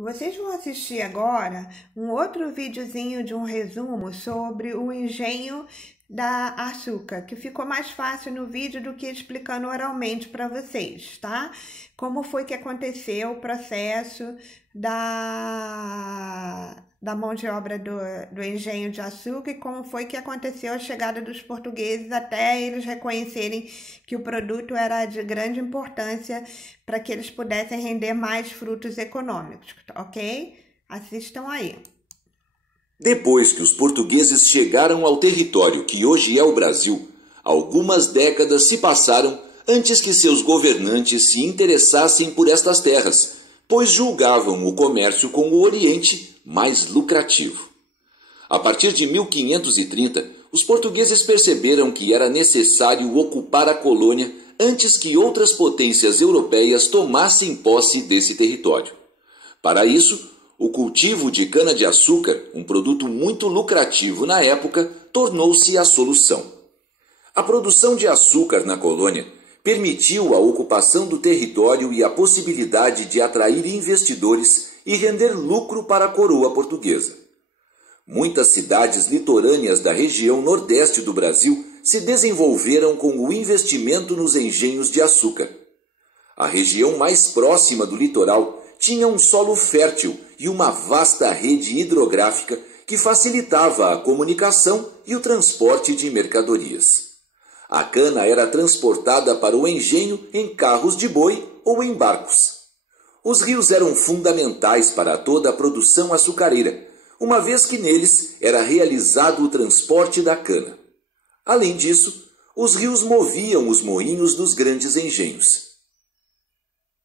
Vocês vão assistir agora um outro videozinho de um resumo sobre o engenho da açúcar, que ficou mais fácil no vídeo do que explicando oralmente para vocês, tá? Como foi que aconteceu o processo da mão de obra do engenho de açúcar e como foi que aconteceu a chegada dos portugueses até eles reconhecerem que o produto era de grande importância para que eles pudessem render mais frutos econômicos, ok? Assistam aí. Depois que os portugueses chegaram ao território que hoje é o Brasil, algumas décadas se passaram antes que seus governantes se interessassem por estas terras, pois julgavam o comércio com o Oriente mais lucrativo. A partir de 1530, os portugueses perceberam que era necessário ocupar a colônia antes que outras potências europeias tomassem posse desse território. Para isso, o cultivo de cana-de-açúcar, um produto muito lucrativo na época, tornou-se a solução. A produção de açúcar na colônia permitiu a ocupação do território e a possibilidade de atrair investidores e render lucro para a coroa portuguesa. Muitas cidades litorâneas da região nordeste do Brasil se desenvolveram com o investimento nos engenhos de açúcar. A região mais próxima do litoral tinha um solo fértil e uma vasta rede hidrográfica que facilitava a comunicação e o transporte de mercadorias. A cana era transportada para o engenho em carros de boi ou em barcos. Os rios eram fundamentais para toda a produção açucareira, uma vez que neles era realizado o transporte da cana. Além disso, os rios moviam os moinhos dos grandes engenhos.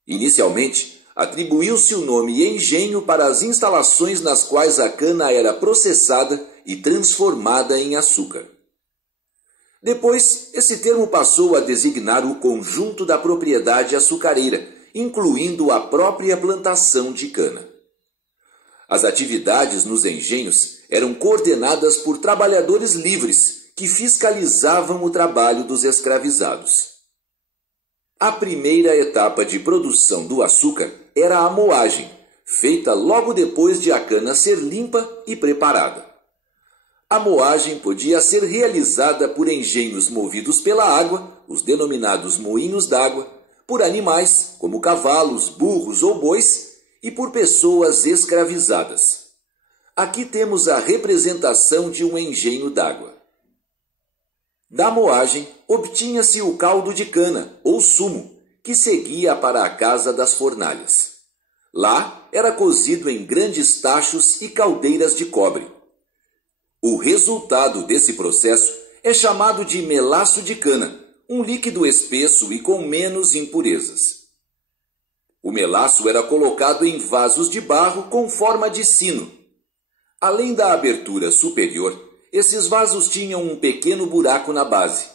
Inicialmente, atribuiu-se o nome engenho para as instalações nas quais a cana era processada e transformada em açúcar. Depois, esse termo passou a designar o conjunto da propriedade açucareira, incluindo a própria plantação de cana. As atividades nos engenhos eram coordenadas por trabalhadores livres, que fiscalizavam o trabalho dos escravizados. A primeira etapa de produção do açúcar era a moagem, feita logo depois de a cana ser limpa e preparada. A moagem podia ser realizada por engenhos movidos pela água, os denominados moinhos d'água, por animais, como cavalos, burros ou bois, e por pessoas escravizadas. Aqui temos a representação de um engenho d'água. Da moagem, obtinha-se o caldo de cana, ou sumo, que seguia para a casa das fornalhas. Lá era cozido em grandes tachos e caldeiras de cobre. O resultado desse processo é chamado de melaço de cana, um líquido espesso e com menos impurezas. O melaço era colocado em vasos de barro com forma de sino. Além da abertura superior, esses vasos tinham um pequeno buraco na base.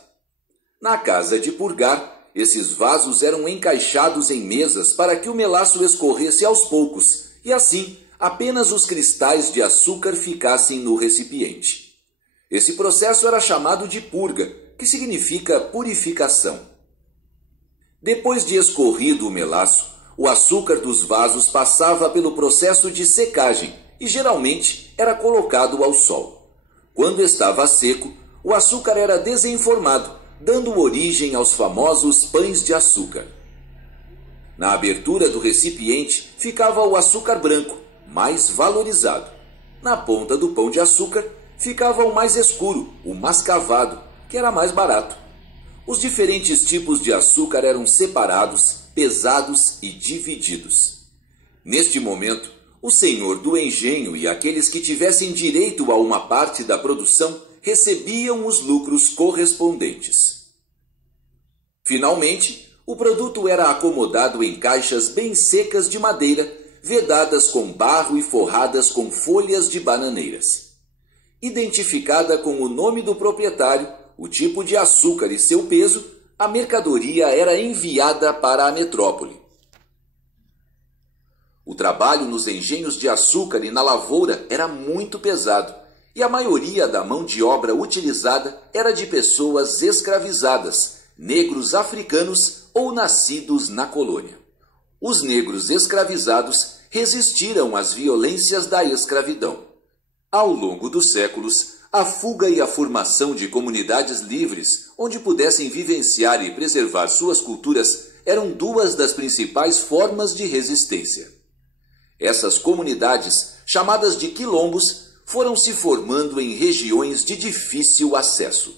Na casa de purgar, esses vasos eram encaixados em mesas para que o melaço escorresse aos poucos, e assim apenas os cristais de açúcar ficassem no recipiente. Esse processo era chamado de purga, que significa purificação. Depois de escorrido o melaço, o açúcar dos vasos passava pelo processo de secagem e geralmente era colocado ao sol. Quando estava seco, o açúcar era desenformado, dando origem aos famosos pães de açúcar. Na abertura do recipiente ficava o açúcar branco, mais valorizado. Na ponta do pão de açúcar ficava o mais escuro, o mascavado, que era mais barato. Os diferentes tipos de açúcar eram separados, pesados e divididos. Neste momento, o senhor do engenho e aqueles que tivessem direito a uma parte da produção recebiam os lucros correspondentes. Finalmente, o produto era acomodado em caixas bem secas de madeira, vedadas com barro e forradas com folhas de bananeiras. Identificada com o nome do proprietário, o tipo de açúcar e seu peso, a mercadoria era enviada para a metrópole. O trabalho nos engenhos de açúcar e na lavoura era muito pesado, e a maioria da mão de obra utilizada era de pessoas escravizadas, negros africanos ou nascidos na colônia. Os negros escravizados resistiram às violências da escravidão. Ao longo dos séculos, a fuga e a formação de comunidades livres, onde pudessem vivenciar e preservar suas culturas, eram duas das principais formas de resistência. Essas comunidades, chamadas de quilombos, foram se formando em regiões de difícil acesso.